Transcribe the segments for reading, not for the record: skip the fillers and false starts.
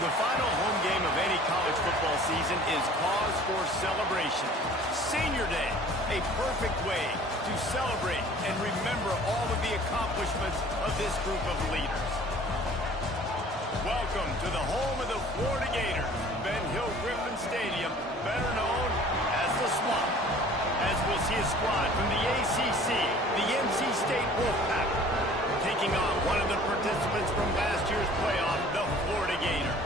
The final home game of any college football season is cause for celebration. Senior Day, a perfect way to celebrate and remember all of the accomplishments of this group of leaders. Welcome to the home of the Florida Gators, Ben Hill Griffin Stadium, better known as the Swamp, as we'll see a squad from the ACC, the NC State Wolfpack, taking on one of the participants from last year's playoff, the Florida Gators.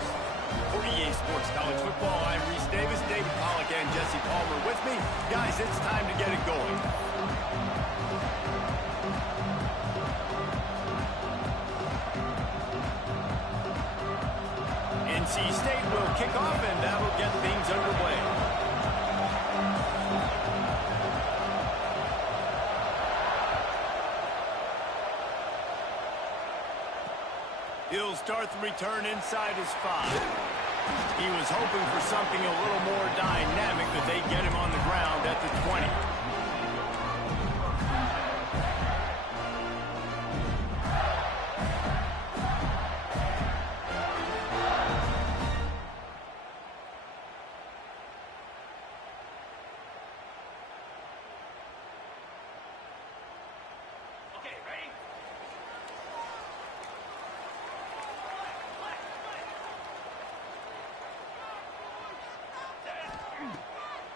For EA Sports College Football, I'm Reese Davis, David Pollack, and Jesse Palmer with me. Guys, it's time to get it going. NC State will kick off, and that'll get things underway. He'll start the return inside his 5. He was hoping for something a little more dynamic, but they get him on the ground at the 20.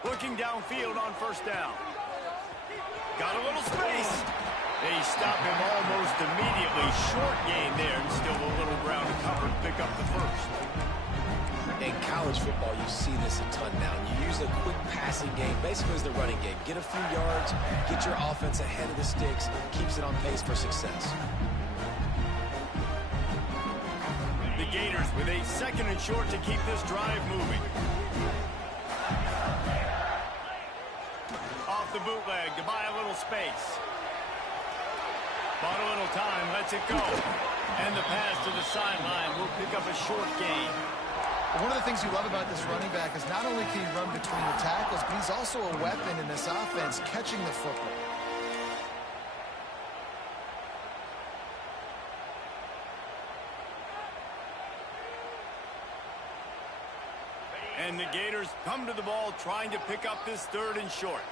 Looking downfield on first down. Got a little space. They stop him almost immediately. Short gain there, and still a little ground to cover to pick up the first. In college football, you see this a ton now. You use a quick passing game, basically as the running game. Get a few yards, get your offense ahead of the sticks, keeps it on pace for success. The Gators with a 2nd and short to keep this drive moving. The bootleg to buy a little space. Bought a little time, lets it go. And the pass to the sideline will pick up a short gain. One of the things you love about this running back is not only can he run between the tackles, but he's also a weapon in this offense, catching the football. And the Gators come to the ball trying to pick up this 3rd and short.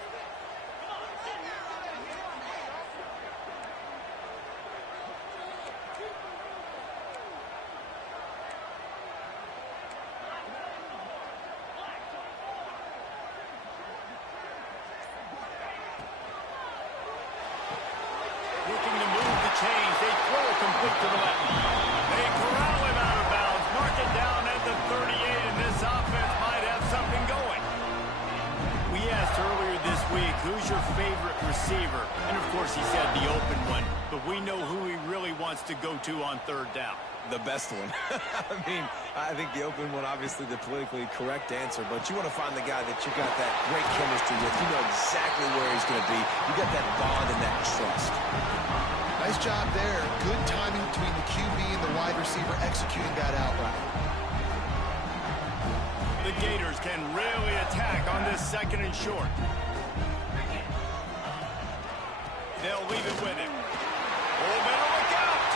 Looking to move the chains. They throw it complete to the left. They corral him out of bounds. Mark it down at the 38, and this offense might have something going. We asked earlier this week, who's your favorite receiver? And, of course, he said the open one. But we know who he really wants to go to on 3rd down. The best one. I think the open one, obviously the politically correct answer, but you want to find the guy that you got that great chemistry with. You know exactly where he's going to be. You got that bond and that trust. Nice job there. Good timing between the QB and the wide receiver executing that out route. The Gators can really attack on this 2nd and short. They'll leave it with him. Oh, better look out!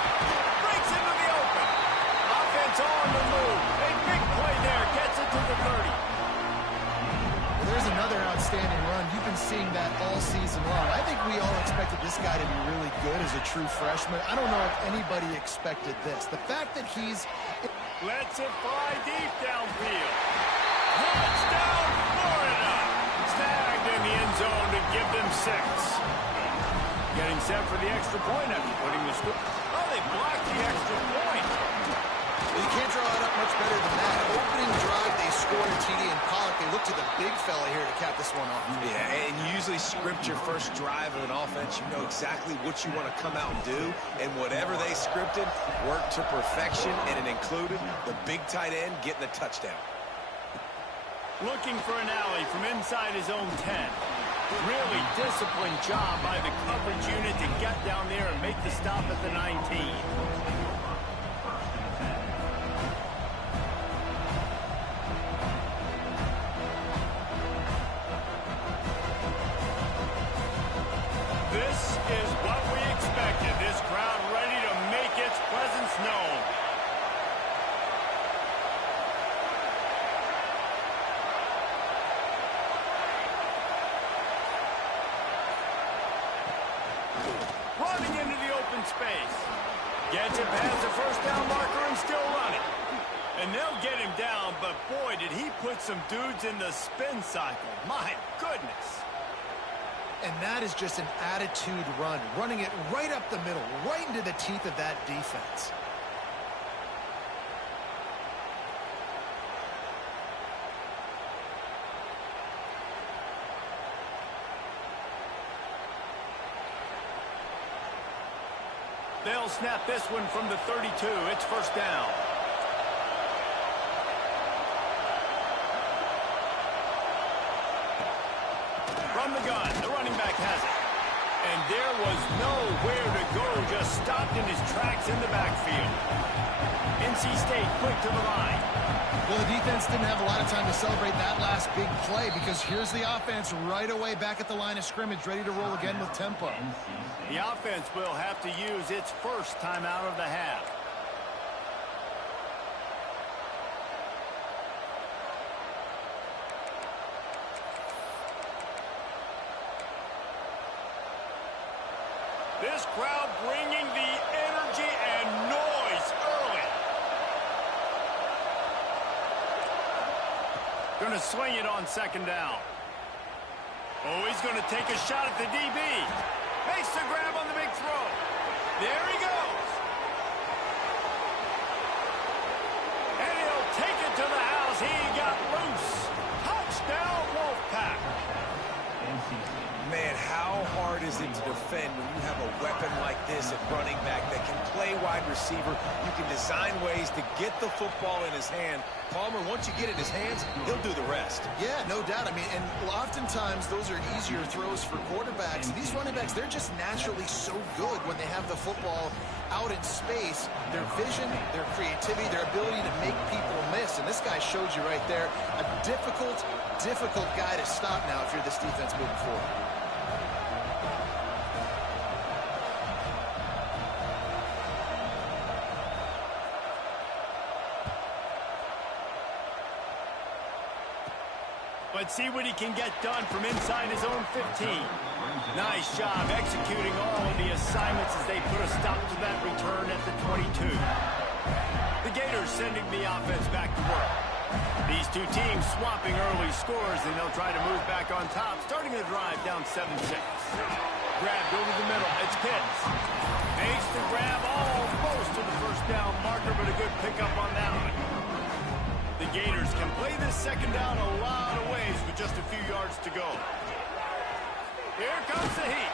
Breaks into the open. Offense on the move. A big play there. Gets it to the 30. Well, there's another outstanding run. You've been seeing that all season long. I think we all expected this guy to be really good as a true freshman. I don't know if anybody expected this. The fact that he's... Lets it fly deep downfield. Touchdown, Florida! Snagged in the end zone to give them 6. Getting set for the extra point after putting the score. Oh, they blocked the extra point. Well, you can't draw it up much better than that. Opening drive, they scored a TD, and Pollack, they look to the big fella here to cap this one off. Yeah, and you usually script your first drive of an offense. You know exactly what you want to come out and do, and whatever they scripted worked to perfection, and it included the big tight end getting the touchdown. Looking for an alley from inside his own 10. Really disciplined job by the coverage unit to get down there and make the stop at the 19. This is what we expected. This crowd ready to make its presence known. running into the open space. Gets it past the first down marker and still running. And they'll get him down, but boy, did he put some dudes in the spin cycle. My goodness. And that is just an attitude run, running it right up the middle, right into the teeth of that defense. They'll snap this one from the 32. It's first down. From the gun, the running back has it. And there was nowhere to go, just stopped in his tracks in the backfield. NC State quick to the line. Well, the defense didn't have a lot of time to celebrate that last big play because here's the offense right away back at the line of scrimmage, ready to roll again with tempo. The offense will have to use its first timeout of the half. This crowd bringing the energy and noise early. Going to swing it on second down. Oh, he's going to take a shot at the DB. Makes the grab on the big throw. There he goes. And he'll take it to the house. He got loose. Touchdown, Wolfpack. Man, how hard is it to defend when you have a weapon like this at running back that can play wide receiver? You can design ways to get the football in his hand. Palmer, once you get it in his hands, he'll do the rest. Yeah, no doubt. I mean, and oftentimes those are easier throws for quarterbacks. These running backs, they're just naturally so good when they have the football out in space. Their vision, their creativity, their ability to make people miss. And this guy showed you right there, a difficult guy to stop now if you're this defense moving forward. Let's see what he can get done from inside his own 15. Nice job executing all of the assignments as they put a stop to that return at the 22. The Gators sending the offense back to work. These two teams swapping early scores, and they'll try to move back on top, starting the drive down 7-6. Grabbed over the middle. It's Pitts. Makes the grab almost to the first down marker, but a good pickup on that one. The Gators can play this second down a lot of ways with just a few yards to go. Here comes the heat.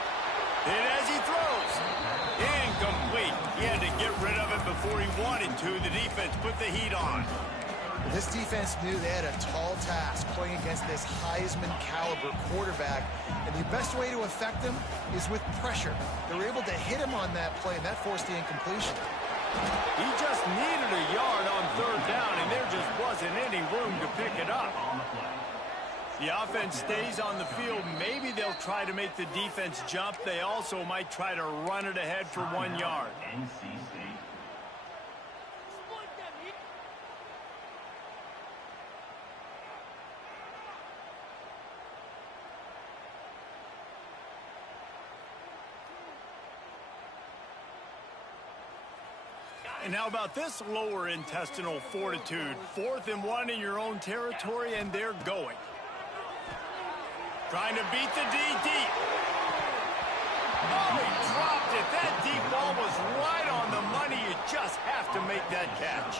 Hit as he throws. Incomplete. He had to get rid of it before he wanted to. The defense put the heat on. This defense knew they had a tall task playing against this Heisman caliber quarterback, and the best way to affect him is with pressure. They were able to hit him on that play, and that forced the incompletion. He just needed a yard on third down, and there just wasn't any room to pick it up. The offense stays on the field. Maybe they'll try to make the defense jump. They also might try to run it ahead for 1 yard. And how about this lower intestinal fortitude? 4th and 1 in your own territory, and they're going. Trying to beat the D deep. Oh, he dropped it. That deep ball was right on the money. You just have to make that catch.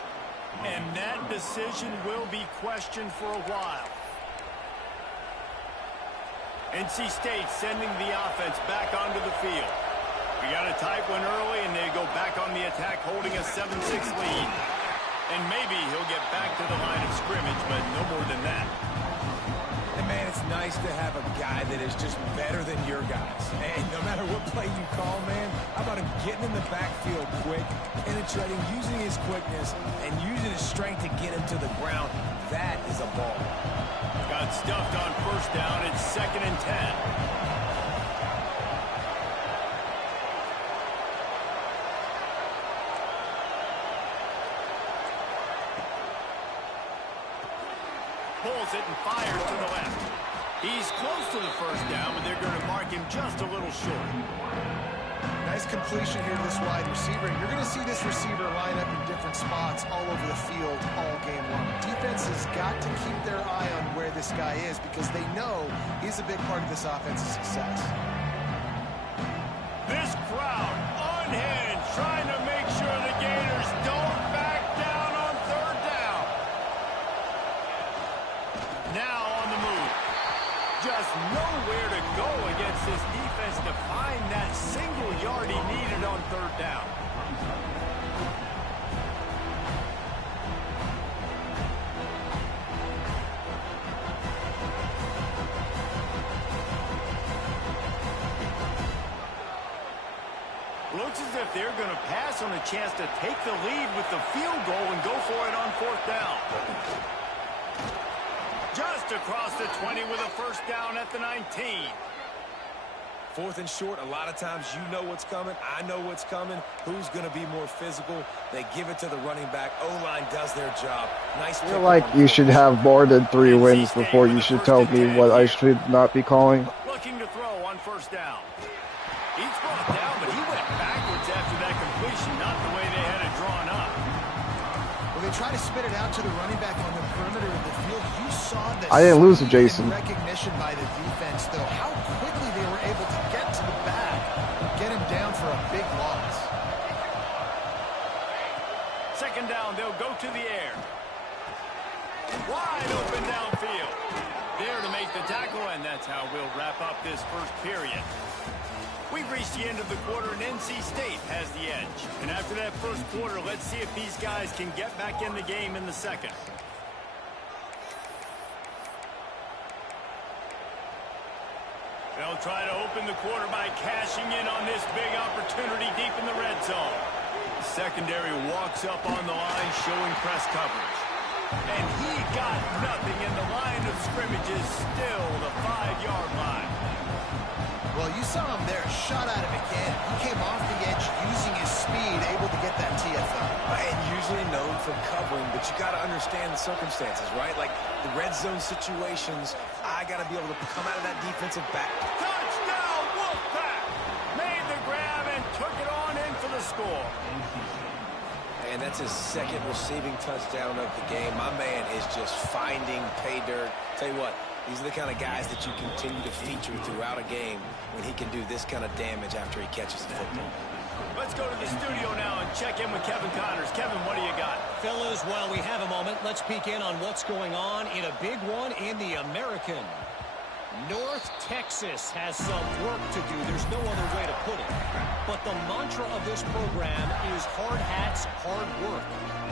And that decision will be questioned for a while. NC State sending the offense back onto the field. We got a tight one early, and they go back on the attack, holding a 7-6 lead. And maybe he'll get back to the line of scrimmage, but no more than that. And, man, it's nice to have a guy that is just better than your guys. And no matter what play you call, man, how about him getting in the backfield quick, penetrating, using his quickness, and using his strength to get him to the ground. That is a ball. Got stuffed on first down. It's 2nd and 10. Pulls it and fires to the left. He's close to the first down, but they're going to mark him just a little short. Nice completion here to this wide receiver. You're going to see this receiver line up in different spots all over the field all game long. Defense has got to keep their eye on where this guy is because they know he's a big part of this offense's success. This crowd unhinged, trying to make sure the Gators don't back down on third down. Now on the move. Just nowhere to go against this defense to find that single yard he needed on third down. Looks as if they're going to pass on a chance to take the lead with the field goal and go for it on fourth down. Just across the 20 with a first down at the 19. Fourth and short, a lot of times you know what's coming. I know what's coming. Who's going to be more physical? They give it to the running back. O-line does their job. Nice. I feel like you should have more than 3 wins before you should tell me what I should not be calling. Looking to throw on first down. He's brought down, but he went backwards after that completion, not the way they had it drawn up. Well, they try to spit it out to the running back on the perimeter of the field. You saw the I didn't lose to Jason. Recognition by the defense, though. How quickly they were able to get to the back, get him down for a big loss. Second down, they'll go to the air. Wide open downfield. There to make the tackle, and that's how we'll wrap up this first period. We've reached the end of the quarter, and NC State has the edge. And after that first quarter, let's see if these guys can get back in the game in the second. They'll try to open the quarter by cashing in on this big opportunity deep in the red zone. The secondary walks up on the line, showing press coverage. And he got nothing, and the line of scrimmage is still the 5-yard line. Well, you saw him there, shot at him again. He came off the edge using his speed, able to get that TFL. And usually known for covering, but you got to understand the circumstances, right? Like the red zone situations, I got to be able to come out of that defensive back. Touchdown, Wolfpack! Made the grab and took it on in for the score. And that's his second receiving touchdown of the game. My man is just finding pay dirt. Tell you what, these are the kind of guys that you continue to feature throughout a game when he can do this kind of damage after he catches the football. Let's go to the studio now and check in with Kevin Connors. Kevin, what do you got? Fellas, while we have a moment, let's peek in on what's going on in a big one in the American. North Texas has some work to do. There's no other way to put it. But the mantra of this program is hard hats, hard work.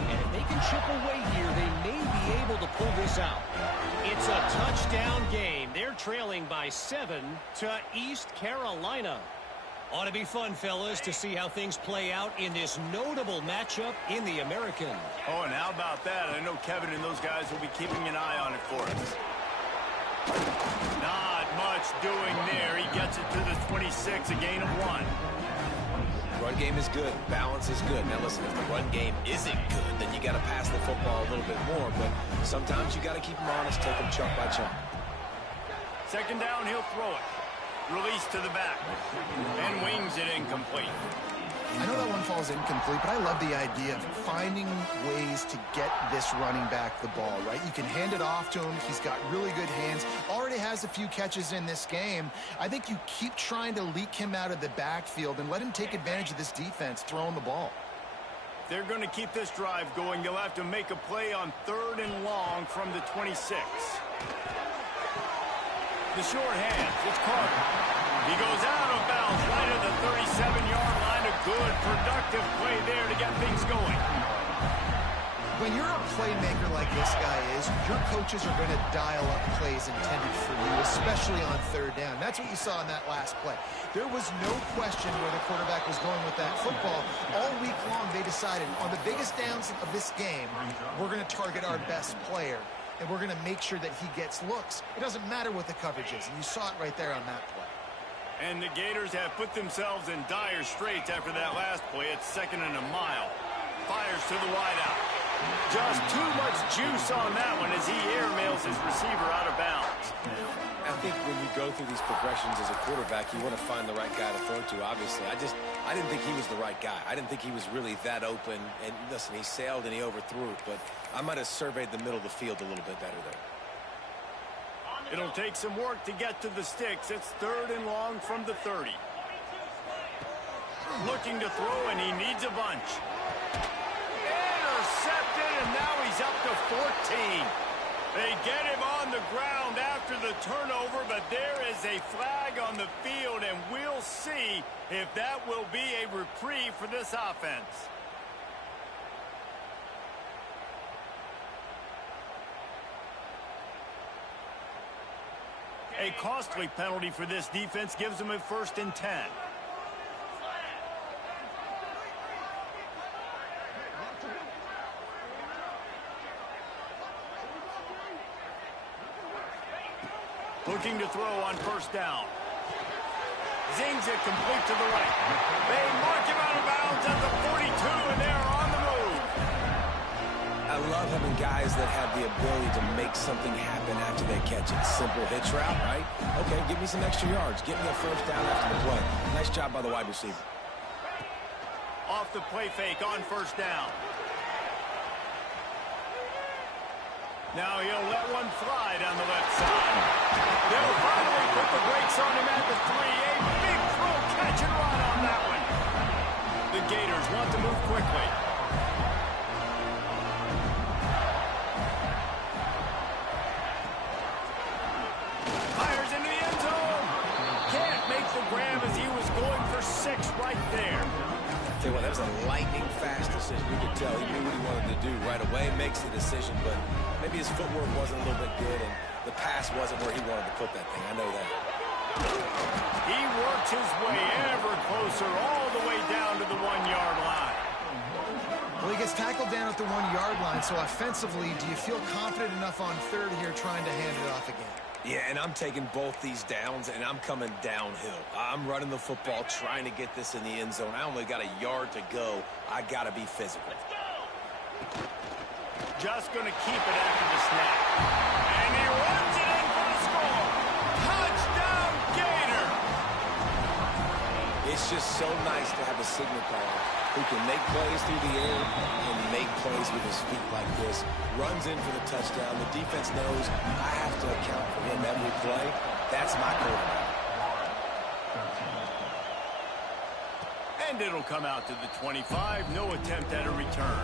And if they can chip away here, they may be able to pull this out. It's a touchdown game. They're trailing by 7 to East Carolina. Ought to be fun, fellas, to see how things play out in this notable matchup in the American. Oh, and how about that? I know Kevin and those guys will be keeping an eye on it for us. Not much doing there. He gets it to the 26, a gain of 1. Run game is good. Balance is good. Now, listen, if the run game isn't good, then you got to pass the football a little bit more. But sometimes you got to keep them honest, take them chunk by chunk. Second down, he'll throw it. Release to the back. And wings it incomplete. I know that one falls incomplete, but I love the idea of finding ways to get this running back the ball, right? You can hand it off to him. He's got really good hands. Already has a few catches in this game. I think you keep trying to leak him out of the backfield and let him take advantage of this defense throwing the ball. They're going to keep this drive going. They'll have to make a play on 3rd and long from the 26. The short hands. It's Carter. He goes out of bounds right at the 37-yard line. A good, productive play there to get things going. When you're a playmaker like this guy is, your coaches are going to dial up plays intended for you, especially on 3rd down. That's what you saw in that last play. There was no question where the quarterback was going with that football. All week long, they decided on the biggest downs of this game, we're going to target our best player, and we're going to make sure that he gets looks. It doesn't matter what the coverage is, and you saw it right there on that play. And the Gators have put themselves in dire straits after that last play. It's 2nd and a mile. Fires to the wideout. Just too much juice on that one as he airmails his receiver out of bounds. I think when you go through these progressions as a quarterback, you want to find the right guy to throw to, obviously. I didn't think he was the right guy. I didn't think he was really that open. And listen, he sailed and he overthrew it, but I might have surveyed the middle of the field a little bit better there. It'll take some work to get to the sticks. It's 3rd and long from the 30. Looking to throw, and he needs a bunch. Intercepted, and now he's up to 14. They get him on the ground after the turnover, but there is a flag on the field, and we'll see if that will be a reprieve for this offense. A costly penalty for this defense gives them a 1st and 10. Looking to throw on 1st down. Zings it complete to the right. They mark him out of bounds at the 42, and they are on the move. I love having guys that have the ability to make something happen after they catch it. Simple hitch route, right? Okay, give me some extra yards. Get me a 1st down after the play. Nice job by the wide receiver. Off the play fake on 1st down. Now he'll let one fly down the left side. They'll finally put the brakes on him at the 3. A big throw, catch and run on that one. The Gators want to move quickly. Fires into the end zone. Can't make the grab as he was going for 6 right there. Tell you what, that was a lightning-fast decision. You could tell he knew what he wanted to do right away. Makes the decision, but maybe his footwork wasn't a little bit good, and the pass wasn't where he wanted to put that thing. I know that. He works his way ever closer all the way down to the 1-yard line. Well, he gets tackled down at the 1-yard line, so offensively, do you feel confident enough on 3rd here trying to hand it off again? Yeah, and I'm taking both these downs, and I'm coming downhill. I'm running the football, trying to get this in the end zone. I only got a yard to go. I got to be physical. Just going to keep it after the snap. And he runs it in for the score. Touchdown, Gator! It's just so nice to have a signal caller who can make plays through the air and make plays with his feet like this. Runs in for the touchdown. The defense knows I have to account for him every play. That's my quarterback. And it'll come out to the 25. No attempt at a return.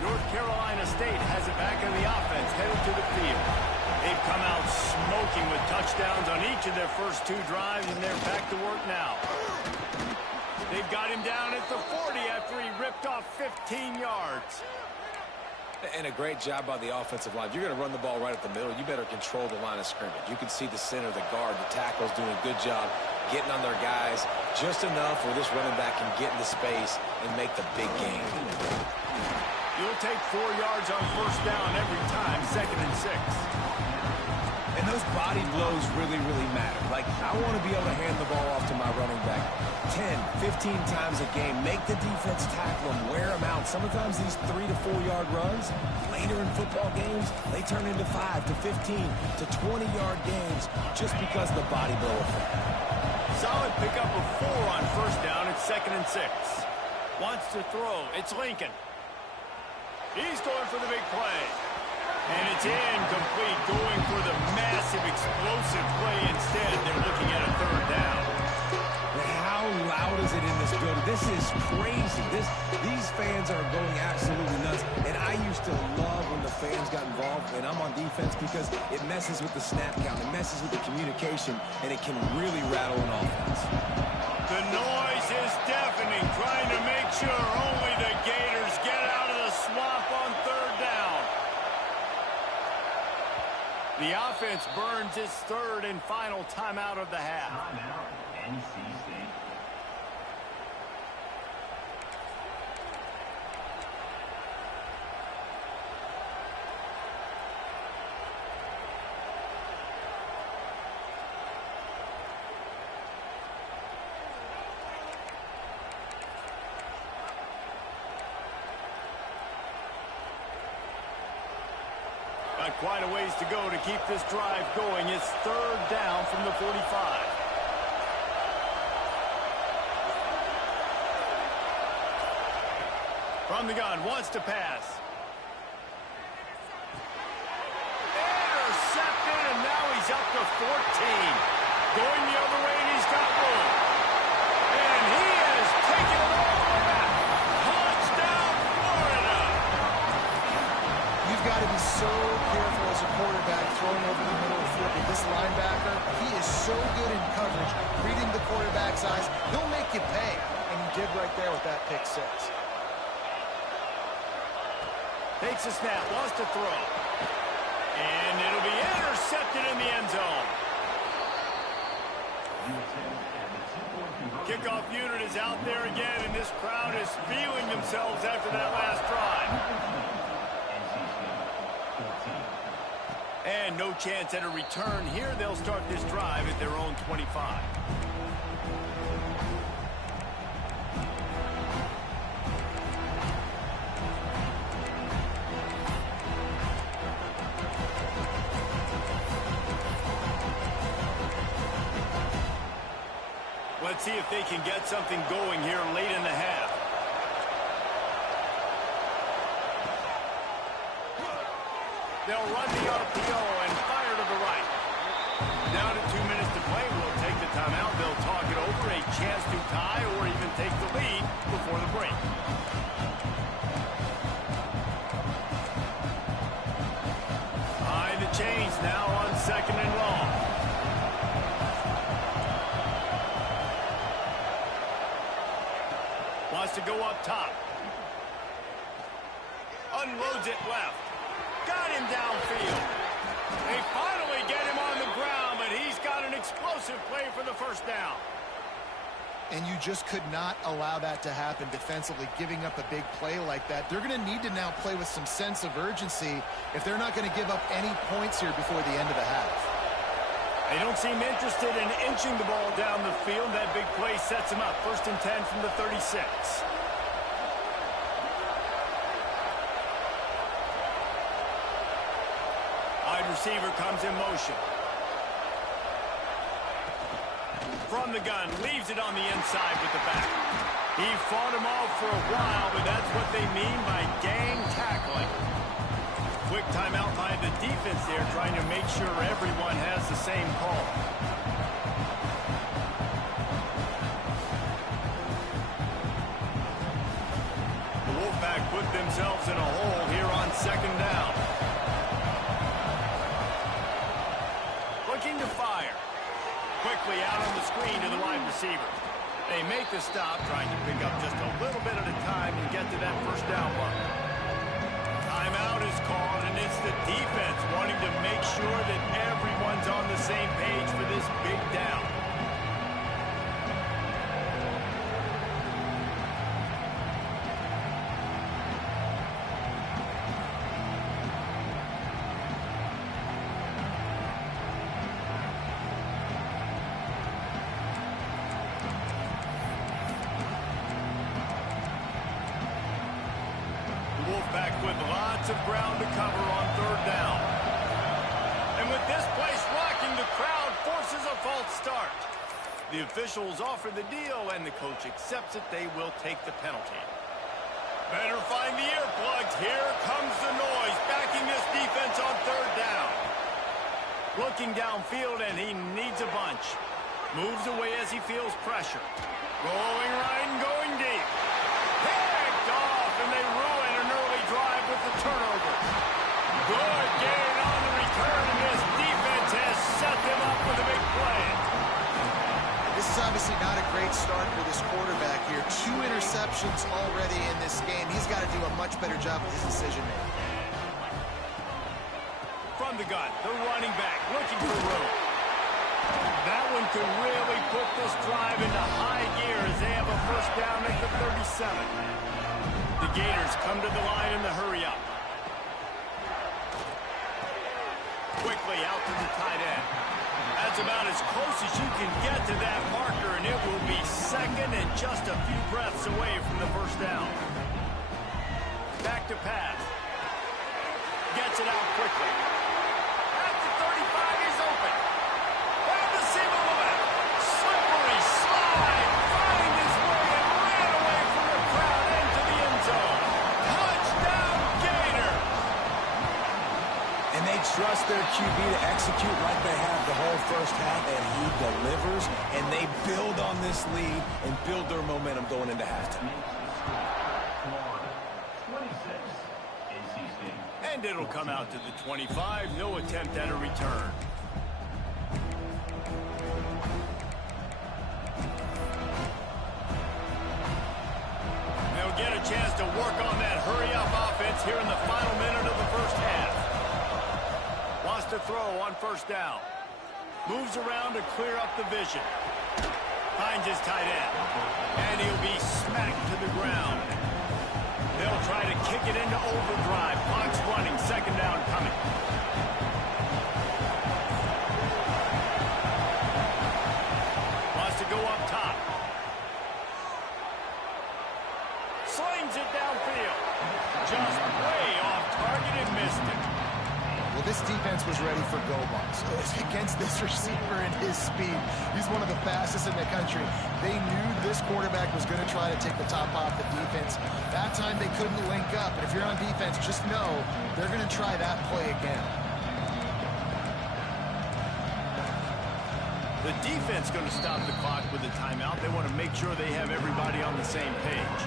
North Carolina State has it back in the offense, headed to the field. They've come out smoking with touchdowns on each of their first 2 drives, and they're back to work now. They've got him down at the 40 after he ripped off 15 yards. And a great job by the offensive line. If you're going to run the ball right at the middle, you better control the line of scrimmage. You can see the center, the guard, the tackle's doing a good job getting on their guys just enough where this running back can get into space and make the big game. You'll take 4 yards on 1st down every time, 2nd and 6. And those body blows really, really matter. Like, I want to be able to hand the ball off to my running back 10, 15 times a game. Make the defense tackle them, wear them out. Sometimes these 3 to 4 yard runs, later in football games, they turn into 5 to 15 to 20-yard games just because of the body blow effect. Solid pickup of 4 on 1st down. It's 2nd and 6. Wants to throw. It's Lincoln. He's going for the big play. And it's incomplete, going for the massive, explosive play instead. They're looking at a 3rd down. How loud is it in this building? This is crazy. These fans are going absolutely nuts. And I used to love when the fans got involved, and I'm on defense, because it messes with the snap count. It messes with the communication, and it can really rattle an offense. The noise is deafening, trying to make sure only the Gators get out of the swamp on 3rd down. The offense burns its 3rd and final timeout of the half. Timeout, NC State. Got quite a ways to go to keep this drive going. It's third down from the 45. From the gun, wants to pass. Intercepted, and now he's up to 14. Going the other way, and he's got room. And he has taken it all the way back. Touchdown, Florida! You've got to be so careful as a quarterback throwing over the middle of the field with this linebacker. He is so good in coverage, reading the quarterback's eyes. He'll make you pay, and he did right there with that pick six. Takes a snap, wants to throw. And it'll be intercepted in the end zone. Kickoff unit is out there again, and this crowd is feeling themselves after that last drive. And no chance at a return here. They'll start this drive at their own 25. Let's see if they can get something going here late in the half. They'll run the RPO and fire to the right. Down to 2 minutes to play. We'll take the timeout. They'll talk it over. A chance to tie or even take the lead before the break. Behind the chains now on 2nd and long. Wants to go up top. Unloads it left. Got him downfield. They finally get him on the ground, but he's got an explosive play for the first down. And you just could not allow that to happen defensively, giving up a big play like that. They're going to need to now play with some sense of urgency if they're not going to give up any points here before the end of the half. They don't seem interested in inching the ball down the field. That big play sets them up. 1st and 10 from the 36. Wide receiver comes in motion. From the gun, leaves it on the inside with the back. He fought him off for a while, but that's what they mean by gang tackling. Quick timeout by the defense there, trying to make sure everyone has the same call. The Wolfpack put themselves in a hole here on 2nd down. Looking to fire. Quickly out on the screen to the wide receiver. They make the stop, trying to pick up just a little bit at a time and get to that 1st down mark. Timeout is called, and it's the defense wanting to make sure that everyone's on the same page for this big down. Wolfpack with lots of ground to cover on 3rd down. And with this place rocking, the crowd forces a false start. The officials offer the deal, and the coach accepts it. They will take the penalty. Better find the earplugs. Here comes the noise, backing this defense on 3rd down. Looking downfield, and he needs a bunch. Moves away as he feels pressure. Going right and going deep. Picked off, and they ruin an early drive with the turnover. Good gain on the return, and this defense has set them up with a big play. This is obviously not a great start for this quarterback here. 2 interceptions already in this game. He's got to do a much better job with his decision-making. From the gun, the running back looking for room. That one could really put this drive into high gear as they have a 1st down at the 37. The Gators come to the line in the hurry up. Quickly out to the tight end. That's about as close as you can get to that marker, and it will be 2nd and just a few breaths away from the 1st down. Back to pass. Gets it out quickly. their QB to execute like they have the whole first half, and he delivers, and they build on this lead and build their momentum going into halftime. And it'll come out to the 25. No attempt at a return. They'll get a chance to work on that hurry-up offense here in the final minute of the first half. Wants to throw on first down. Moves around to clear up the vision. Finds his tight end. And he'll be smacked to the ground. They'll try to kick it into overdrive. Clock's running. Second down coming. Wants to go up top. Slings it downfield. Just way off target and missed it. Well, this defense was ready for go balls. Against this receiver and his speed, he's one of the fastest in the country. They knew this quarterback was going to try to take the top off the defense. That time they couldn't link up. But if you're on defense, just know they're going to try that play again. The defense going to stop the clock with a timeout. They want to make sure they have everybody on the same page.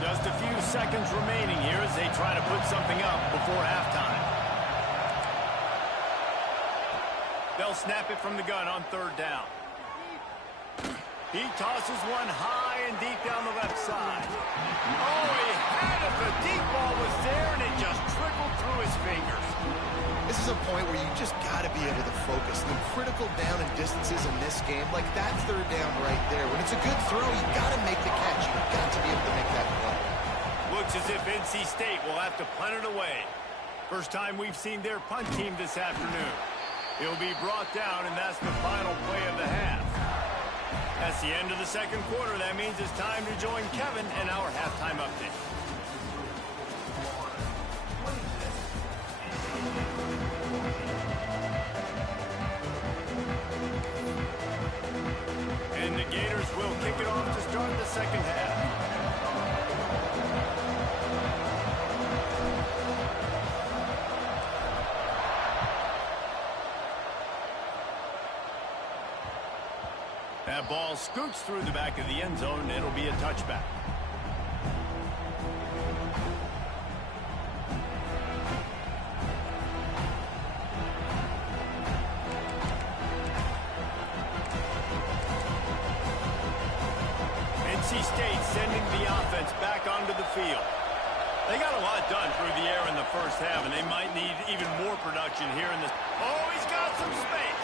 Just a few seconds remaining here as they try to put something up before halftime. They'll snap it from the gun on third down. He tosses one high and deep down the left side. Oh, he had it. The deep ball was there, and it just trickled through his fingers. This is a point where you just got to be able to focus. The critical down and distances in this game, like that third down right there. When it's a good throw, you got to make the catch. You've got to be able to make that play. Looks as if NC State will have to punt it away. First time we've seen their punt team this afternoon. He'll be brought down, and that's the final play of the half. That's the end of the second quarter. That means it's time to join Kevin and our halftime update. And the Gators will kick it off to start the second half. That ball scoots through the back of the end zone, and it'll be a touchback. NC State sending the offense back onto the field. They got a lot done through the air in the first half, and they might need even more production here in the... Oh, he's got some space.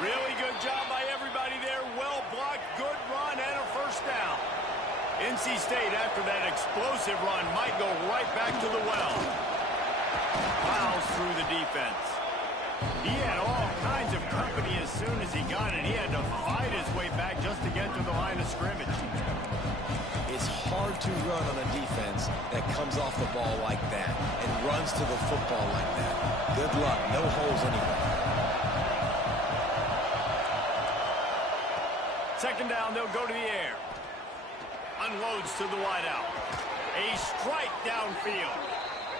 Really good job by everybody there. Well blocked, good run, and a first down. NC State, after that explosive run, might go right back to the well. Plows through the defense. He had all kinds of company as soon as he got it. He had to fight his way back just to get to the line of scrimmage. It's hard to run on a defense that comes off the ball like that and runs to the football like that. Good luck. No holes anywhere. Second down, they'll go to the air. Unloads to the wideout. A strike downfield.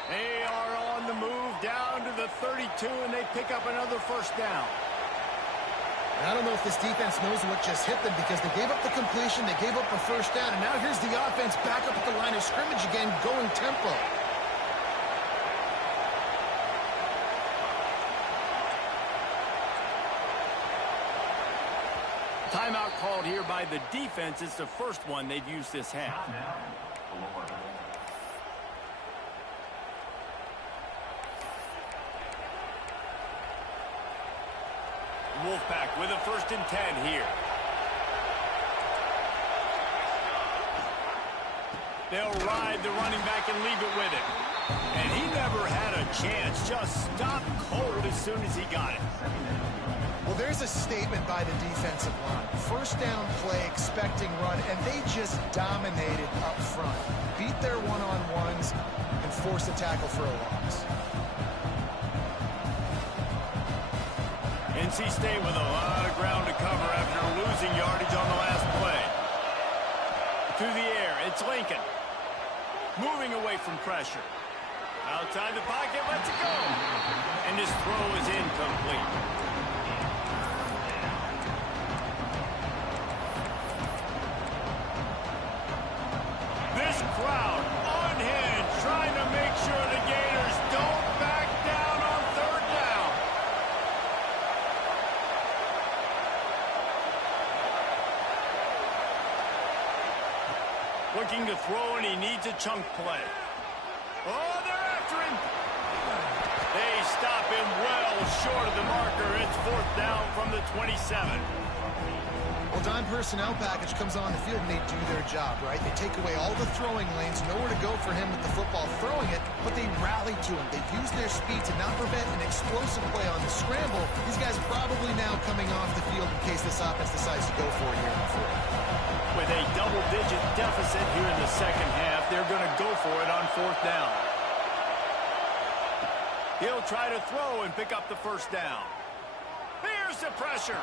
They are on the move down to the 32, and they pick up another first down. I don't know if this defense knows what just hit them because they gave up the completion, they gave up a first down, and now here's the offense back up at the line of scrimmage again, going tempo. Timeout called here by the defense. It's the first one they've used this half. Wolfpack with a 1st and 10 here. They'll ride the running back and leave it with him. And he never had a chance. Just stopped cold as soon as he got it. Well, there's a statement by the defensive line. First down play, expecting run, and they just dominated up front. Beat their one-on-ones and forced a tackle for a loss. NC State with a lot of ground to cover after losing yardage on the last play. Through the air, it's Lincoln. Moving away from pressure. Outside the pocket, lets it go. And his throw is incomplete. This crowd unhinged, trying to make sure the Gators don't back down on third down. Looking to throw, and he needs a chunk play. Oh, they're after him. They stop him well short of the marker. It's fourth down from the 27. Well, dime personnel package comes on the field and they do their job, right? They take away all the throwing lanes, nowhere to go for him with the football throwing it, but they rally to him. They use their speed to not prevent an explosive play on the scramble. These guys probably now coming off the field in case this offense decides to go for it here in the fourth. With a double-digit deficit here in the second half, they're going to go for it on fourth down. He'll try to throw and pick up the first down. Here's the pressure.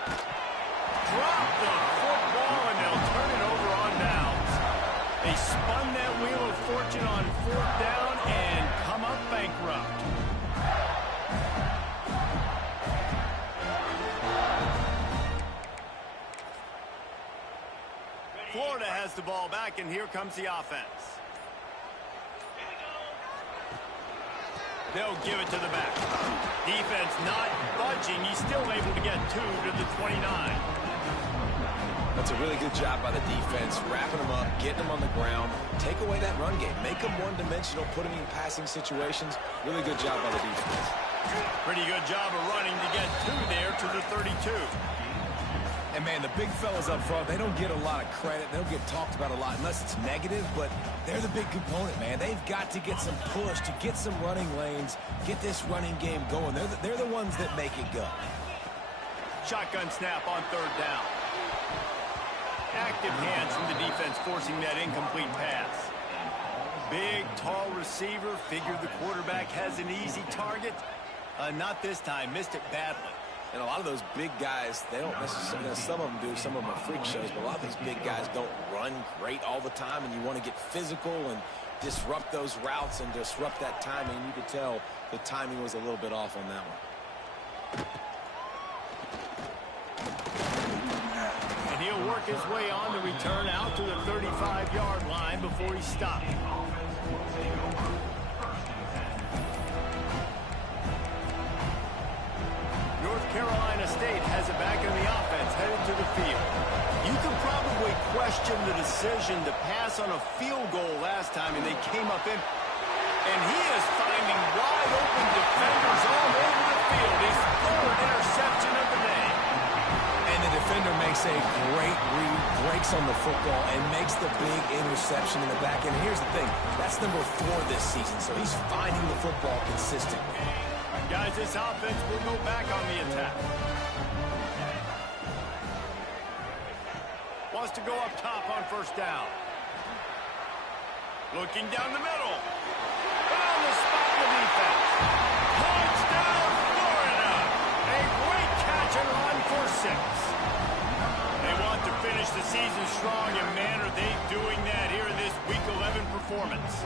Drop the football, and they'll turn it over on downs. They spun that wheel of fortune on fourth down and come up bankrupt. Florida has the ball back, and here comes the offense. They'll give it to the back. Defense not budging. He's still able to get 2 to the 29. That's a really good job by the defense, wrapping them up, getting them on the ground, take away that run game, make them one-dimensional, put them in passing situations. Really good job by the defense. Pretty good job of running to get 2 there to the 32. And, man, the big fellas up front, they don't get a lot of credit. They don't get talked about a lot unless it's negative, but they're the big component, man. They've got to get some push, to get some running lanes, get this running game going. They're the ones that make it go. Shotgun snap on third down. Active hands from the defense forcing that incomplete pass. Big, tall receiver. Figured the quarterback has an easy target. Not this time. Missed it badly. And a lot of those big guys, they don't necessarily, some of them do, some of them are freak shows, but a lot of these big guys don't run great all the time, and you want to get physical and disrupt those routes and disrupt that timing. You could tell the timing was a little bit off on that one. And he'll work his way on the return out to the 35-yard line before he stopped. North Carolina State has it back in the offense, headed to the field. You can probably question the decision to pass on a field goal last time, and they came up in. And he is finding wide open defenders all over the field. His third interception of the day. And the defender makes a great read, breaks on the football, and makes the big interception in the back end. And here's the thing, that's number 4 this season, so he's finding the football consistently. Guys, this offense will go back on the attack. Wants to go up top on first down. Looking down the middle. On the spot of the defense. Touchdown, Florida! A great catch and run for 6. They want to finish the season strong, and man, are they doing that here in this Week 11 performance.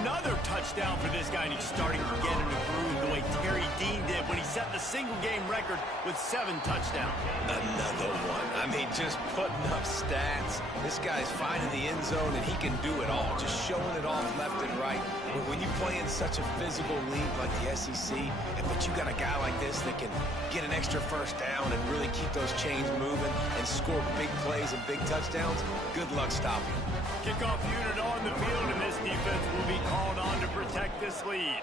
Another touchdown for this guy, and he's starting to get in the groove the way Terry Dean did when he set the single-game record with 7 touchdowns. Another one. I mean, just putting up stats. This guy's finding the end zone, and he can do it all, just showing it off left and right. But when you play in such a physical league like the SEC, but you got a guy like this that can get an extra first down and really keep those chains moving and score big plays and big touchdowns, good luck stopping him. Kickoff unit on the field, and this defense will be called on to protect this lead.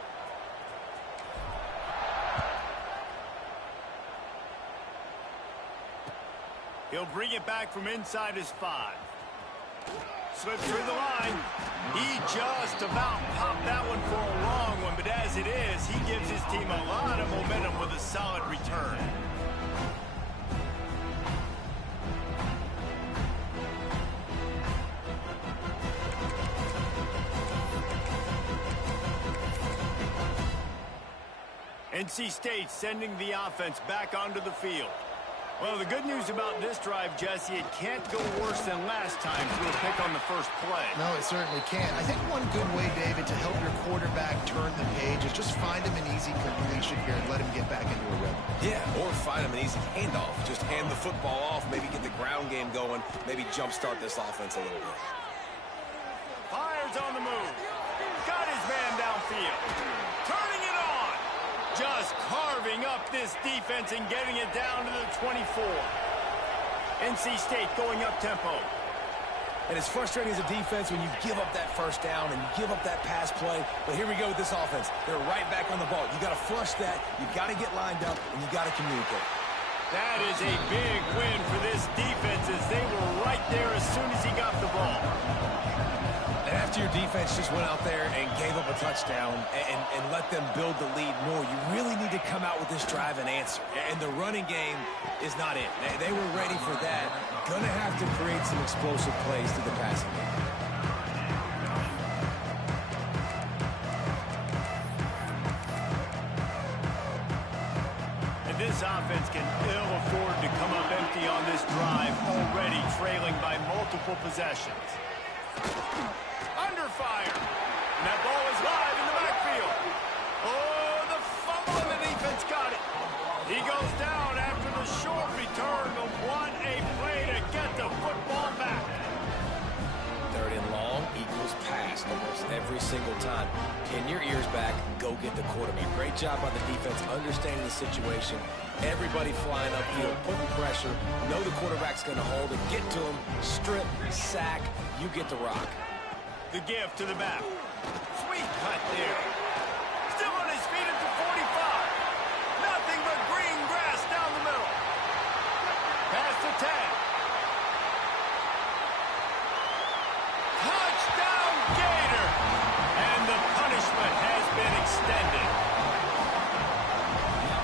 He'll bring it back from inside his 5. Slips through the line. He just about popped that one for a long one, but as it is, he gives his team a lot of momentum with a solid return. NC State sending the offense back onto the field. Well, the good news about this drive, Jesse, it can't go worse than last time through a pick on the first play. No, it certainly can't. I think one good way, David, to help your quarterback turn the page is just find him an easy completion here and let him get back into a rhythm. Yeah, or find him an easy handoff. Just hand the football off, maybe get the ground game going, maybe jumpstart this offense a little bit. Fires on the move. Got his man downfield. Turning it on. Just carving up this defense and getting it down to the 24. NC State going up tempo. And it's frustrating as a defense when you give up that first down and you give up that pass play. But here we go with this offense. They're right back on the ball. You got to flush that. You got to get lined up, and you got to communicate. That is a big win for this defense as they were right there as soon as he got the ball. And after your defense just went out there and gave up a touchdown and let them build the lead more, you really need to come out with this drive and answer. And the running game is not it. They were ready for that. Going to have to create some explosive plays to the passing game. And this offense can ill afford to come up empty on this drive, already trailing by multiple possessions. Under fire. And that ball is live in the backfield. Oh, the fumble and the defense got it. He goes down after the short return, but what a play to get the football back. Third and long equals pass almost every single time. Pin your ears back, go get the quarterback. Great job by the defense understanding the situation. Everybody flying upfield, putting pressure. Know the quarterback's going to hold it. Get to him, strip, sack. You get the rock. The give to the back. Sweet cut there. Still on his feet at the 45. Nothing but green grass down the middle. Pass to 10. Touchdown Gator. And the punishment has been extended.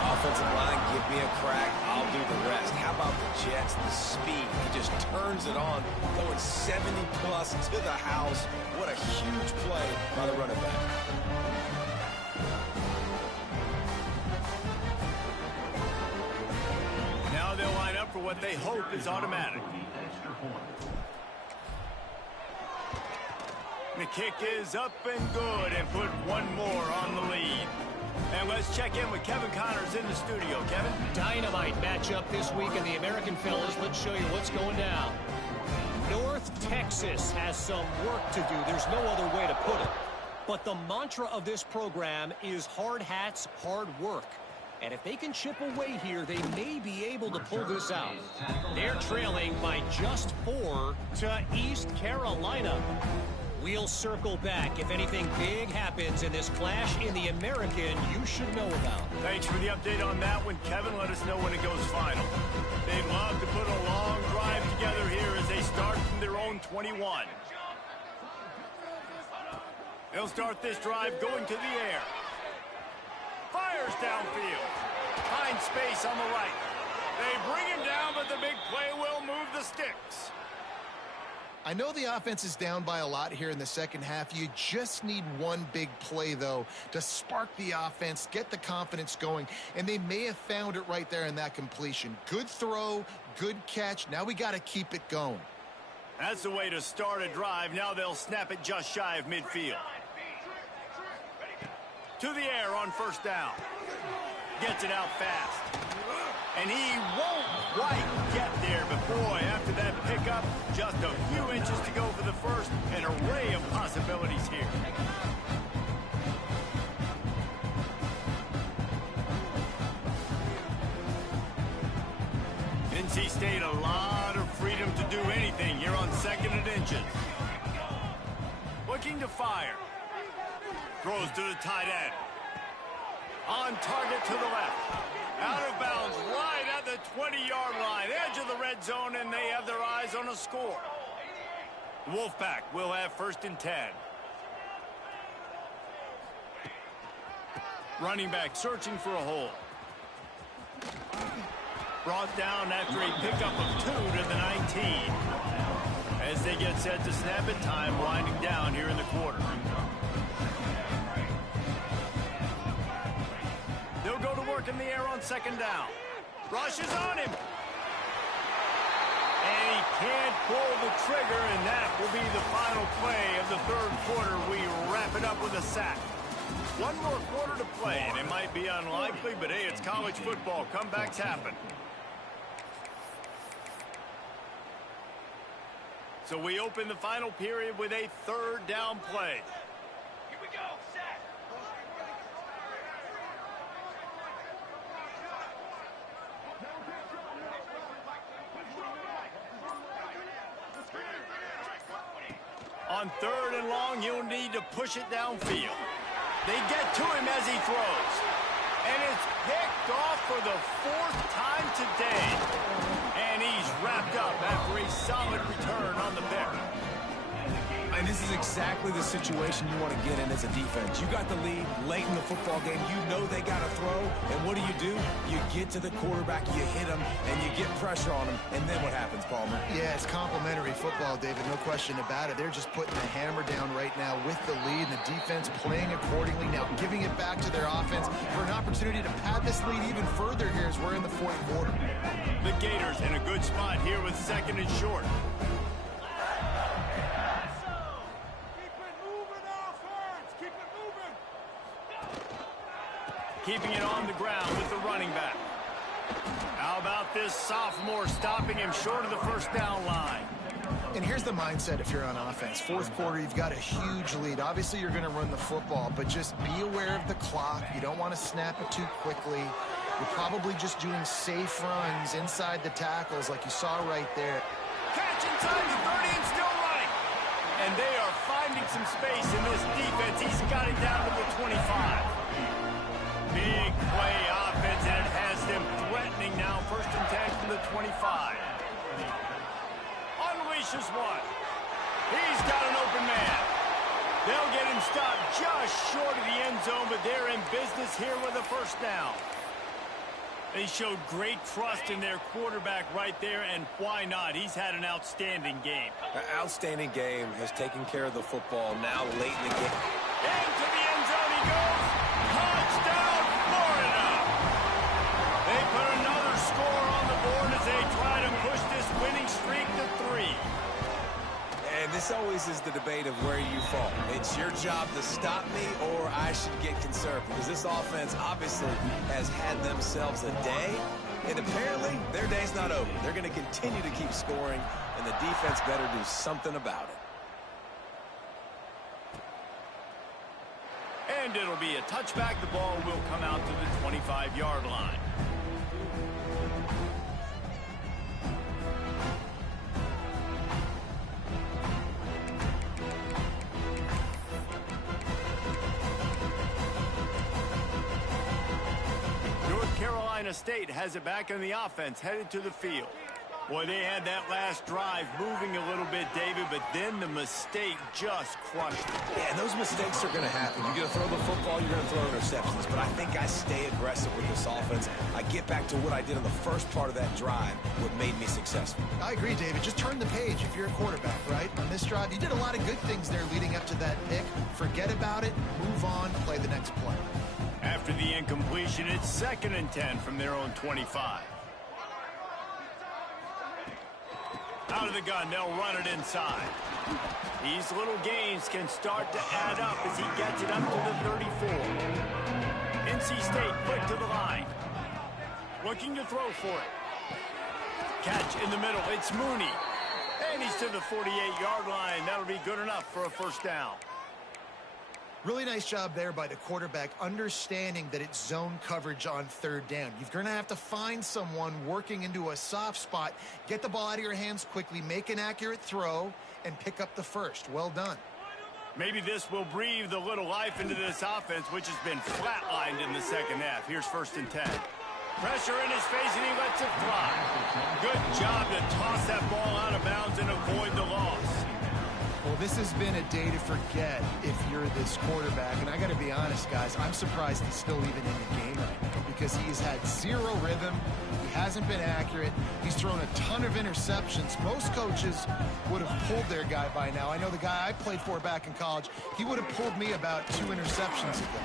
Offensive line, give me a crack, I'll do the rest. How about the Jets, the speed? He just turns it on, going 70-plus to the house. What a huge play by the running back. Now they'll line up for what they hope is automatic. The kick is up and good and put one more on the lead. And let's check in with Kevin Connors in the studio. Kevin? Dynamite matchup this week in the American, fellas. Let's show you what's going down. North Texas has some work to do. There's no other way to put it. But the mantra of this program is hard hats, hard work. And if they can chip away here, they may be able to pull this out. They're trailing by just 4 to East Carolina. We'll circle back if anything big happens in this clash in the American you should know about. Thanks for the update on that one, Kevin. Let us know when it goes final. They'd love to put a long drive together here as they start from their own 21. They'll start this drive going to the air. Fires downfield. Finds space on the right. They bring him down, but the big play will move the sticks. I know the offense is down by a lot here in the second half. You just need one big play, though, to spark the offense, get the confidence going, and they may have found it right there in that completion. Good throw, good catch. Now we got to keep it going. That's the way to start a drive. Now they'll snap it just shy of midfield. To the air on first down. Gets it out fast. And he won't quite get there, but boy, after that pickup, just a few inches to go for the first. An array of possibilities here. NC State, a lot of freedom to do anything here on second and inches. Looking to fire. Throws to the tight end. On target to the left. Out of bounds, right at the 20-yard line, edge of the red zone, and they have their eyes on a score. The Wolfpack will have first and 10. Running back searching for a hole. Brought down after a pickup of 2 to the 19. As they get set to snap it, time winding down here in the quarter. They'll go work in the air on second down. Rushes on him. And he can't pull the trigger, and that will be the final play of the third quarter. We wrap it up with a sack. One more quarter to play, and it might be unlikely, but hey, it's college football. Comebacks happen. So we open the final period with a third down play. Here we go, set. On third and long, you'll need to push it downfield. They get to him as he throws. And it's picked off for the fourth time today. And he's wrapped up after a solid return on the pick. And this is exactly the situation you want to get in as a defense. You got the lead late in the football game. You know they got to throw. And what do? You get to the quarterback, you hit him, and you get pressure on him. And then what happens, Palmer? Yeah, it's complimentary football, David. No question about it. They're just putting the hammer down right now with the lead, and the defense playing accordingly. Now giving it back to their offense for an opportunity to pad this lead even further here as we're in the fourth quarter. The Gators in a good spot here with second and short. Keeping it on the ground with the running back. How about this sophomore stopping him short of the first down line? And here's the mindset if you're on offense. Fourth quarter, you've got a huge lead. Obviously, you're going to run the football, but just be aware of the clock. You don't want to snap it too quickly. You're probably just doing safe runs inside the tackles like you saw right there. Catch inside the 30 and still running. And they are finding some space in this defense. He's got it down to the 25. Big play offense, and it has them threatening now. First and 10 from the 25. Unleashes one. He's got an open man. They'll get him stopped just short of the end zone, but they're in business here with a first down. They showed great trust in their quarterback right there, and why not? He's had an outstanding game. An outstanding game, has taken care of the football now late in the game. Into the end zone he goes. Touchdown, Florida! They put another score on the board as they try to push this winning streak to 3. And this always is the debate of where you fall. It's your job to stop me, or I should get concerned, because this offense obviously has had themselves a day, and apparently their day's not over. They're going to continue to keep scoring, and the defense better do something about it. And it'll be a touchback. The ball will come out to the 25-yard line. North Carolina State has it back in the offense, headed to the field. Boy, they had that last drive moving a little bit, David, but then the mistake just crushed it. Yeah, and those mistakes are going to happen. You're going to throw the football, you're going to throw interceptions, but I think I stay aggressive with this offense. I get back to what I did in the first part of that drive, what made me successful. I agree, David. Just turn the page if you're a quarterback, right? On this drive, you did a lot of good things there leading up to that pick. Forget about it, move on, play the next play. After the incompletion, it's second and 10 from their own 25. Out of the gun, they'll run it inside. These little gains can start to add up as he gets it up to the 34. NC State quick to the line. Looking to throw for it. Catch in the middle. It's Mooney. And he's to the 48-yard line. That'll be good enough for a first down. Really nice job there by the quarterback, understanding that it's zone coverage on third down. You're going to have to find someone working into a soft spot, get the ball out of your hands quickly, make an accurate throw, and pick up the first. Well done. Maybe this will breathe a little life into this offense, which has been flatlined in the second half. Here's first and 10. Pressure in his face, and he lets it fly. Good job to toss that ball out of bounds and avoid the loss. Well, this has been a day to forget if you're this quarterback. And I got to be honest, guys, I'm surprised he's still even in the game right now because he's had zero rhythm. He hasn't been accurate. He's thrown a ton of interceptions. Most coaches would have pulled their guy by now. I know the guy I played for back in college, he would have pulled me about 2 interceptions ago.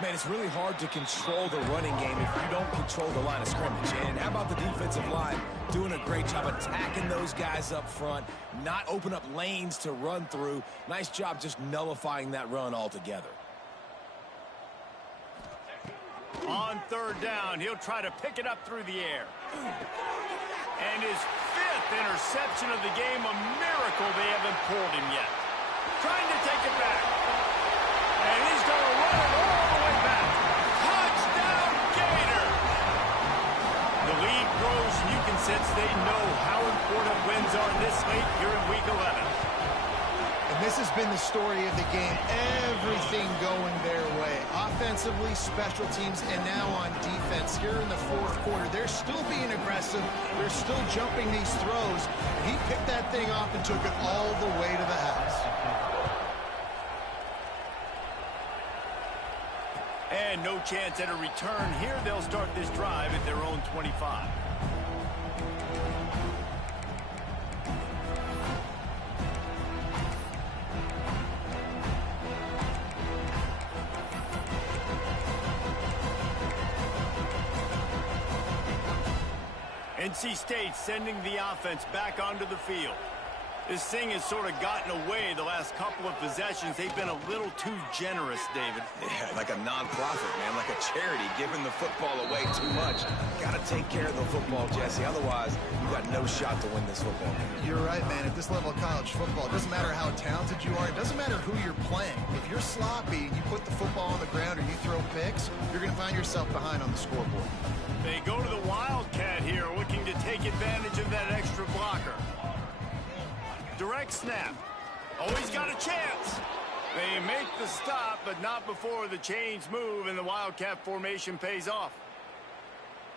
Man, it's really hard to control the running game if you don't control the line of scrimmage. And how about the defensive line doing a great job attacking those guys up front, not open up lanes to run through. Nice job just nullifying that run altogether. On third down, he'll try to pick it up through the air. And his 5th interception of the game, a miracle they haven't pulled him yet. Trying to take it back. And he's going to run it all the way back. Touchdown, Gator! The lead grows, and you can sense they know how important wins are this late here in Week 11. And this has been the story of the game. Everything going their way. Offensively, special teams, and now on defense. Here in the fourth quarter, they're still being aggressive. They're still jumping these throws. He picked that thing off and took it all the way to the house. And no chance at a return here. They'll start this drive at their own 25. NC State sending the offense back onto the field. This thing has sort of gotten away the last couple of possessions. They've been a little too generous, David. Yeah, like a non-profit, man, like a charity, giving the football away too much. Got to take care of the football, Jesse. Otherwise, you got no shot to win this football game. You're right, man. At this level of college football, it doesn't matter how talented you are. It doesn't matter who you're playing. If you're sloppy and you put the football on the ground or you throw picks, you're going to find yourself behind on the scoreboard. They go to the Wildcat here, looking to take advantage of that extra blocker. Direct snap. Always got a chance. They make the stop, but not before the chains move and the Wildcat formation pays off.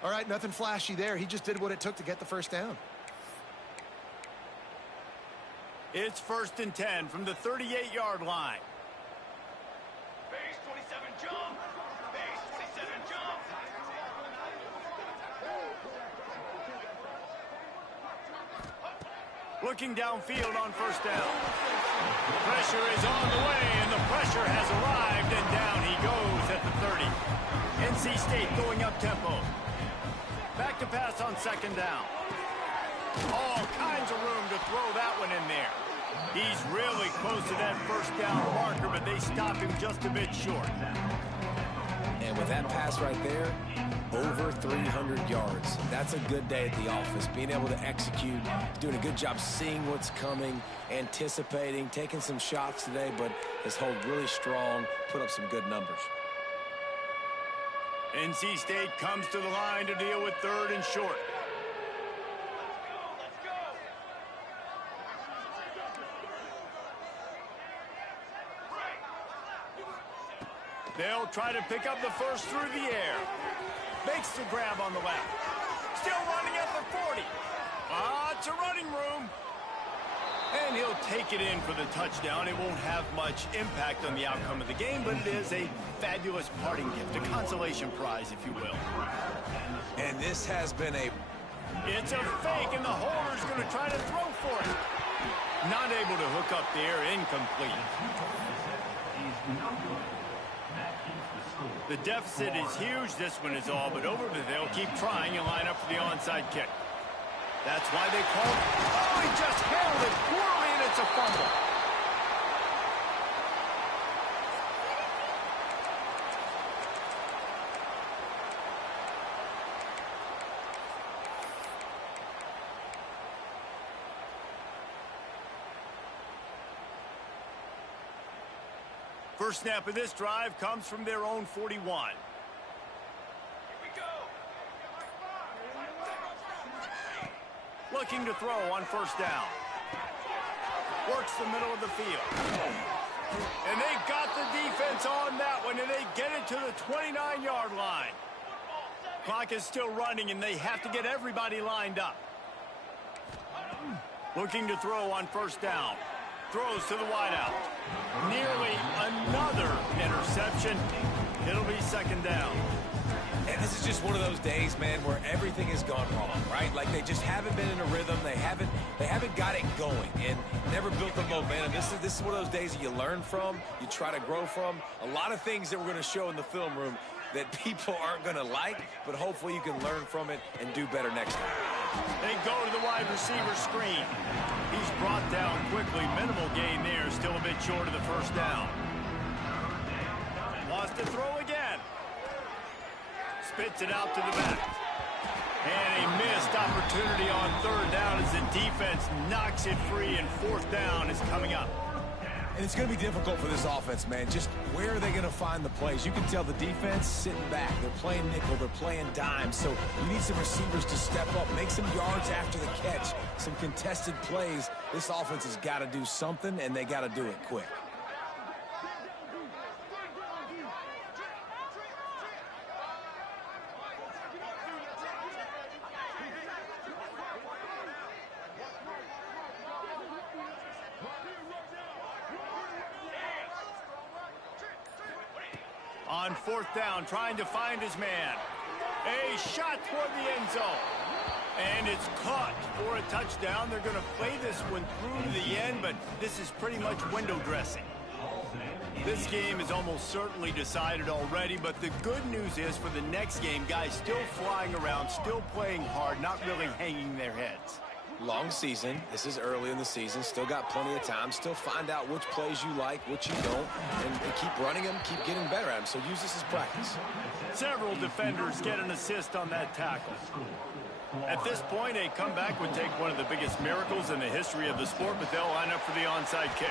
All right, nothing flashy there. He just did what it took to get the first down. It's 1st and 10 from the 38-yard line. Base 27 jump. Base 27 jump. Looking downfield on 1st down. Pressure is on the way, and the pressure has arrived, and down he goes at the 30. NC State going up tempo. Back to pass on 2nd down. All kinds of room to throw that one in there. He's really close to that 1st down marker, but they stop him just a bit short. And with that pass right there, over 300 yards. That's a good day at the office. Being able to execute, doing a good job seeing what's coming, anticipating, taking some shots today, but his hold really strong, put up some good numbers. NC State comes to the line to deal with 3rd and short. They'll try to pick up the first through the air. Makes the grab on the left. Still running at the 40. Lots of running room. And he'll take it in for the touchdown. It won't have much impact on the outcome of the game, but it is a fabulous parting gift, a consolation prize, if you will. And this has been a... It's a fake, and the holder's going to try to throw for it. Not able to hook up there, incomplete. The deficit is huge. This one is all but over, but they'll keep trying and line up for the onside kick. That's why they call it. Oh, he just handled it poorly, and it's a fumble. First snap of this drive comes from their own 41. Here we go. Looking to throw on 1st down. Works the middle of the field. And they got the defense on that one, and they get it to the 29-yard line. Clock is still running, and they have to get everybody lined up. Looking to throw on 1st down. Throws to the wideout. Nearly another interception. It'll be 2nd down. And this is just one of those days, man, where everything has gone wrong, right? Like they just haven't been in a rhythm. They haven't haven't got it going and never built the momentum. This is one of those days that you learn from, you try to grow from. A lot of things that we're going to show in the film room that people aren't going to like, but hopefully you can learn from it and do better next time. They go to the wide receiver screen. He's brought down quickly. Minimal gain there, still a bit short of the first down. Wants to throw again. Spits it out to the back. And a missed opportunity on third down as the defense knocks it free, and fourth down is coming up. And it's going to be difficult for this offense, man. Just where are they going to find the plays? You can tell the defense sitting back. They're playing nickel. They're playing dime. So you need some receivers to step up, make some yards after the catch, some contested plays. This offense has got to do something, and they got to do it quick. On fourth down, trying to find his man. A shot toward the end zone. And it's caught for a touchdown. They're going to play this one through to the end, but this is pretty much window dressing. This game is almost certainly decided already, but the good news is for the next game, guys still flying around, still playing hard, not really hanging their heads. Long season. This is early in the season. Still got plenty of time. Still find out which plays you like, which you don't, and keep running them, keep getting better at them. So use this as practice. Several defenders get an assist on that tackle. At this point, a comeback would take one of the biggest miracles in the history of the sport, but they'll line up for the onside kick.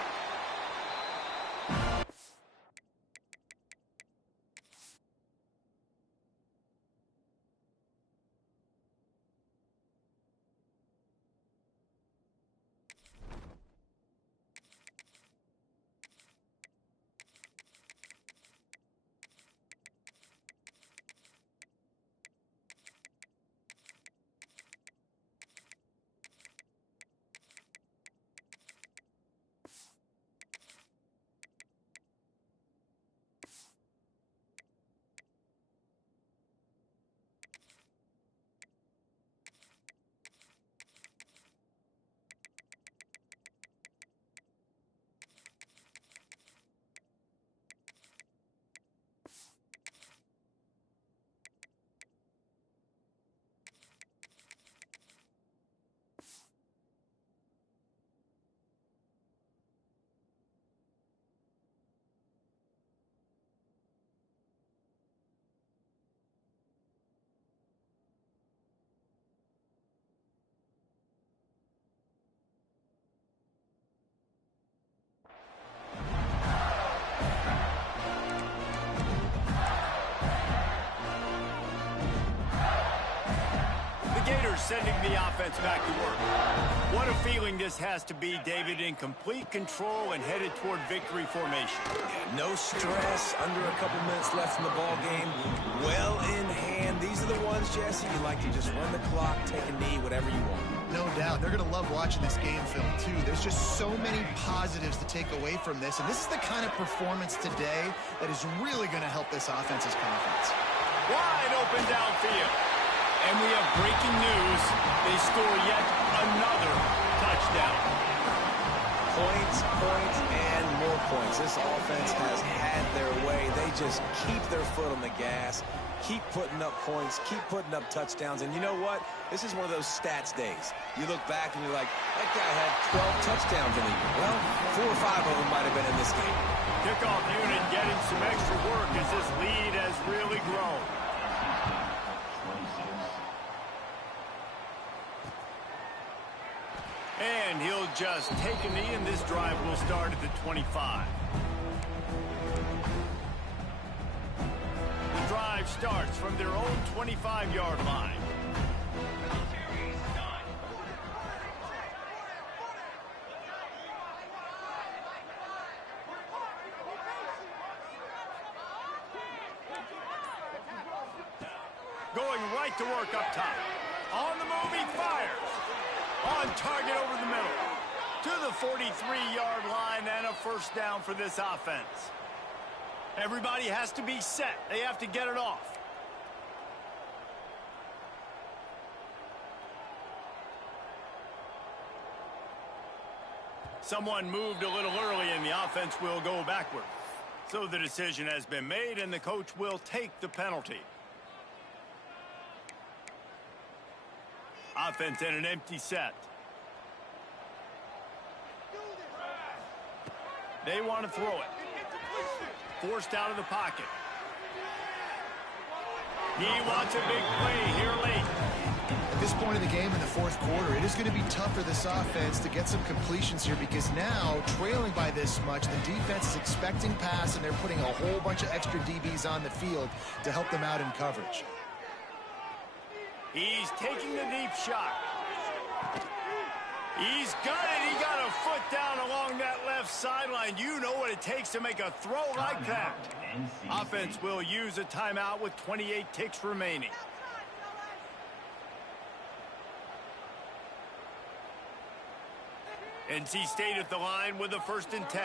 Sending the offense back to work. What a feeling this has to be, David, in complete control and headed toward victory formation. No stress, under a couple minutes left in the ball game. Well in hand. These are the ones, Jesse, you like to just run the clock, take a knee, whatever you want. No doubt. They're going to love watching this game film, too. There's just so many positives to take away from this, and this is the kind of performance today that is really going to help this offense's confidence. Wide open downfield. And we have breaking news. They score yet another touchdown. Points, and more points. This offense has had their way. They just keep their foot on the gas, keep putting up points, keep putting up touchdowns. And you know what? This is one of those stats days. You look back and you're like, that guy had 12 touchdowns in a year. Well, 4 or 5 of them might have been in this game. Kickoff unit getting some extra work as this lead has really grown. And he'll just take a knee, and this drive will start at the 25. The drive starts from their own 25-yard line. Going right to work up top. On the move, he fires. On target over the middle. To the 43-yard line, and a first down for this offense. Everybody has to be set. They have to get it off. Someone moved a little early and the offense will go backward. So the decision has been made and the coach will take the penalty. Offense in an empty set. They want to throw it. Forced out of the pocket. He wants a big play here late. At this point in the game in the fourth quarter, it is going to be tough for this offense to get some completions here because now, trailing by this much, the defense is expecting pass and they're putting a whole bunch of extra DBs on the field to help them out in coverage. He's taking the deep shot. He's got it. He got a foot down along that left sideline. You know what it takes to make a throw like that. Offense will use a timeout with 28 ticks remaining. NC State at the line with a 1st and 10.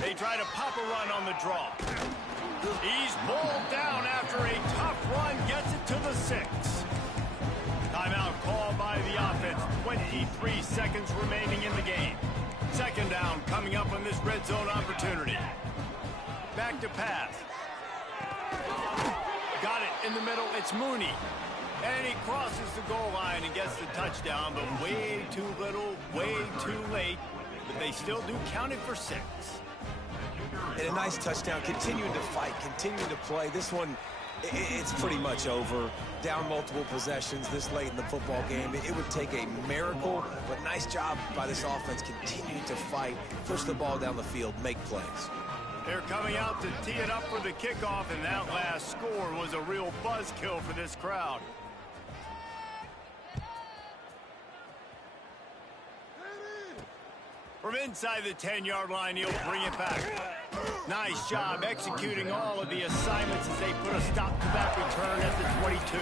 They try to pop a run on the draw. He's pulled down after a tough run, gets it to the 6. Timeout called by the offense. 23 seconds remaining in the game. 2nd down coming up on this red zone opportunity. Back to pass. Got it in the middle. It's Mooney. And he crosses the goal line and gets the touchdown, but way too little, way too late. But they still do count it for 6. And a nice touchdown, continuing to fight, continuing to play. This one, it's pretty much over. Down multiple possessions this late in the football game. It would take a miracle, but nice job by this offense continuing to fight, push the ball down the field, make plays. They're coming out to tee it up for the kickoff, and that last score was a real buzzkill for this crowd. From inside the 10-yard line, he'll bring it back. Nice job executing all of the assignments as they put a stop to that return at the 22.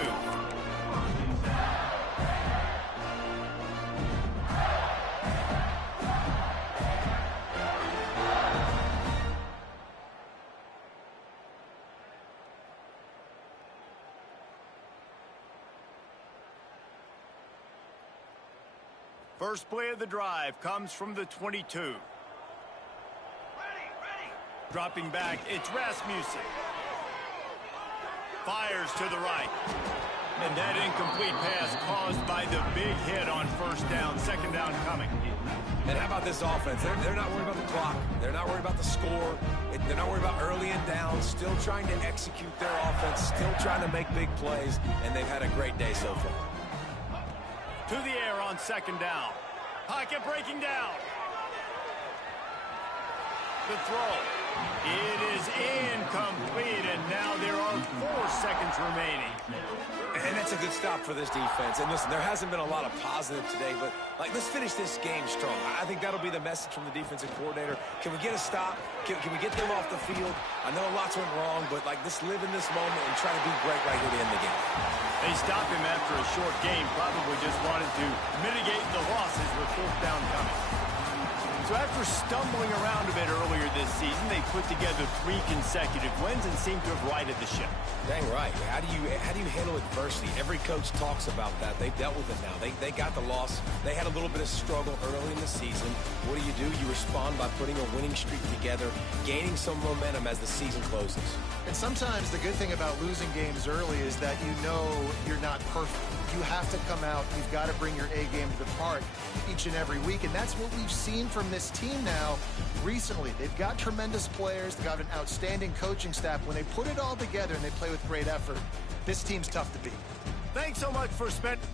First play of the drive comes from the 22. Ready. Dropping back, it's Rasmussen. Fires to the right. And that incomplete pass caused by the big hit on 1st down. 2nd down coming. And how about this offense? They're not worried about the clock. They're not worried about the score. They're not worried about early and down. Still trying to execute their offense. Still trying to make big plays. And they've had a great day so far. To the air on 2nd down. Pocket breaking down. The throw. It is incomplete, and now there are 4 seconds remaining. And that's a good stop for this defense. And listen, there hasn't been a lot of positive today, but let's finish this game strong. I think that'll be the message from the defensive coordinator. Can we get a stop? Can we get them off the field? I know lots went wrong, but let's live in this moment and try to be great right here to end the game. They stopped him after a short game, probably just wanted to mitigate the losses with 4th down coming. So after stumbling around a bit earlier this season, they put together 3 consecutive wins and seem to have righted the ship. Dang right. How do you handle adversity? Every coach talks about that. They've dealt with it now. They got the loss. They had a little bit of struggle early in the season. What do? You respond by putting a winning streak together, gaining some momentum as the season closes. And sometimes the good thing about losing games early is that you know you're not perfect. You have to come out. You've got to bring your A game to the park each and every week. And that's what we've seen from this team now recently. They've got tremendous players. They've got an outstanding coaching staff. When they put it all together and they play with great effort, this team's tough to beat. Thanks so much for spending...